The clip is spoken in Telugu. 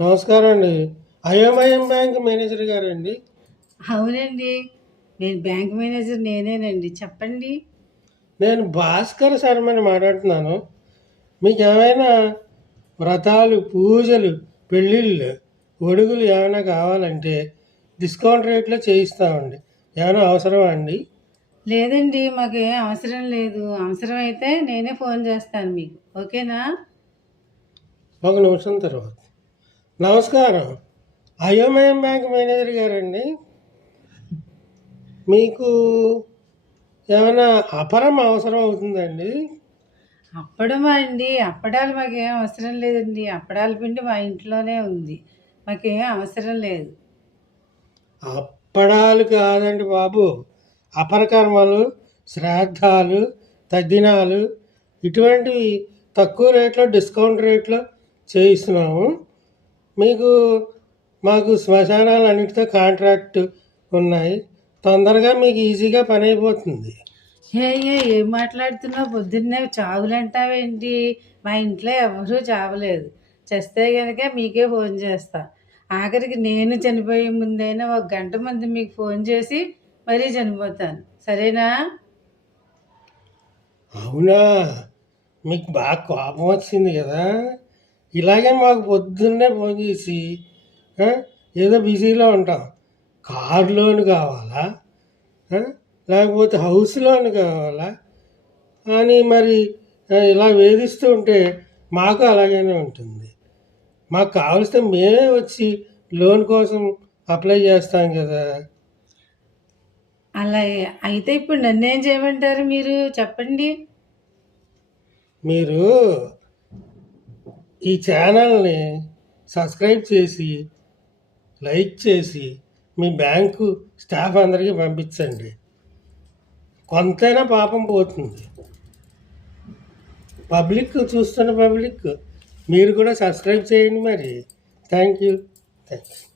నమస్కారం అండి అయోమయం బ్యాంక్ మేనేజర్ గారండి. అవునండి. నేను బ్యాంక్ మేనేజర్ నేనేనండి. చెప్పండి. నేను భాస్కర్ శర్మని మాట్లాడుతున్నాను. మీకు ఏమైనా వ్రతాలు పూజలు పెళ్ళిళ్ళు ఒడుగులు ఏమైనా కావాలంటే డిస్కౌంట్ రేట్లో చేయిస్తామండి. ఏమైనా అవసరమా అండి? లేదండి మాకు ఏం అవసరం లేదు. అవసరం అయితే నేనే ఫోన్ చేస్తాను మీకు. ఓకేనా? ఒక నిమిషం తర్వాత. నమస్కారం. అయోమయం బ్యాంక్ మేనేజర్ గారండి. మీకు ఏమైనా అపరం అవసరం అవుతుందండి? అప్పడమా అండి? అప్పడాలు మాకేం అవసరం లేదండి. అప్పడాల పిండి మా ఇంట్లోనే ఉంది. మాకేం అవసరం లేదు. అప్పడాలు కాదండి బాబు. అపరకర్మలు శ్రాద్ధాలు తద్దినాలు ఇటువంటివి తక్కువ రేట్లో డిస్కౌంట్ రేట్లో చేయిస్తున్నాము. మీకు మాకు శ్మశానాలు అన్నిటితో కాంట్రాక్ట్ ఉన్నాయి. తొందరగా మీకు ఈజీగా పని అయిపోతుంది. ఏ ఏ ఏం మాట్లాడుతున్నావు? పొద్దున్నే చావులంటావేంటి? మా ఇంట్లో ఎవరూ చావలేదు. చేస్తే కనుక మీకే ఫోన్ చేస్తా. ఆఖరికి నేను చనిపోయే ముందైనా ఒక గంట ముందు మీకు ఫోన్ చేసి మరీ చనిపోతాను. సరేనా? అవునా? మీకు బాగా కోపం వచ్చింది కదా? ఇలాగే మాకు పొద్దున్నే ఫోన్ చేసి ఏదో బిజీలో ఉంటాం. కార్ లోన్ కావాలా? లేకపోతే హౌస్ లోన్ కావాలా? అని మరి ఇలా వేధిస్తూ ఉంటే మాకు అలాగనే ఉంటుంది. మాకు కావలిస్తే మేమే వచ్చి లోన్ కోసం అప్లై చేస్తాం కదా. అలా అయితే ఇప్పుడు నన్నేం చేయమంటారు మీరు? చెప్పండి. మీరు ఈ ఛానల్ని సబ్స్క్రైబ్ చేసి లైక్ చేసి మీ బ్యాంకు స్టాఫ్ అందరికీ పంపించండి. కొంతైనా పాపం పోతుంది. పబ్లిక్ చూస్తున్న పబ్లిక్ మీరు కూడా సబ్స్క్రైబ్ చేయండి మరి. Thank you. Thank you.